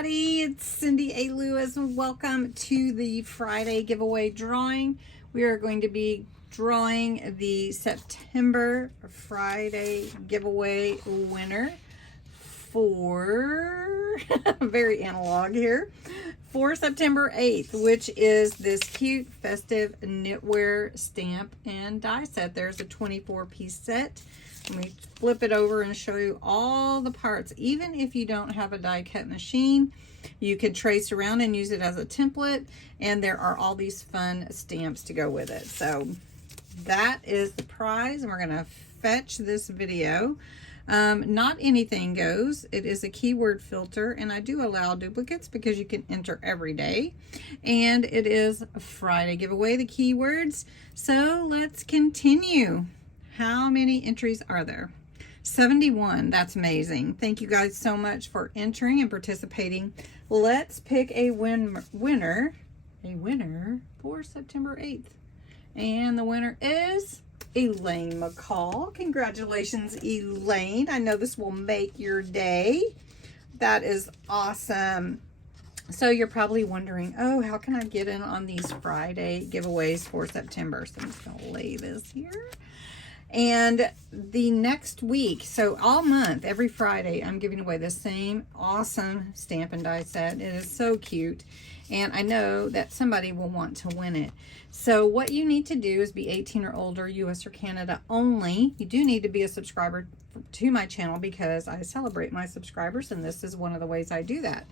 everybody, it's CindyALewis and welcome to the Friday giveaway drawing. We are going to be drawing the September Friday giveaway winner for, very analog here, for September 8th, which is this cute Festive Knitwear stamp and die set. There's a 24-piece set. Let me flip it over and show you all the parts. Even if you don't have a die cut machine, you could trace around and use it as a template, and there are all these fun stamps to go with it. So that is the prize, and we're going to fetch this video. Not anything goes. It is a keyword filter, and I do allow duplicates because you can enter every day. And it is a Friday giveaway, the keywords. So let's continue. How many entries are there? 71. That's amazing. Thank you guys so much for entering and participating. Let's pick a winner for September 8th. And the winner is Elaine McCall. Congratulations, Elaine. I know this will make your day. That is awesome. So you're probably wondering, oh, how can I get in on these Friday giveaways for September? So I'm just going to lay this here. And the next week, so all month, every Friday, I'm giving away the same awesome stamp and die set. It is so cute. And I know that somebody will want to win it. So what you need to do is be 18 or older, US or Canada only. You do need to be a subscriber to my channel because I celebrate my subscribers, and this is one of the ways I do that.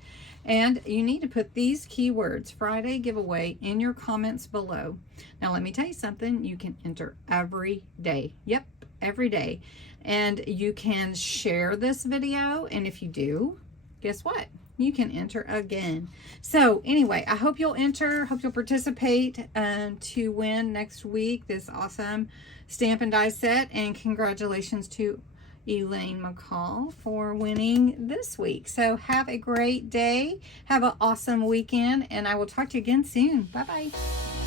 And you need to put these keywords, Friday giveaway, in your comments below. Now let me tell you something, you can enter every day. Yep, every day. And you can share this video, and if you do, guess what? You can enter again. So anyway, I hope you'll enter, hope you'll participate to win next week this awesome stamp and die set, and congratulations to Elaine McCall for winning this week. So have a great day, have an awesome weekend, and I will talk to you again soon. Bye bye.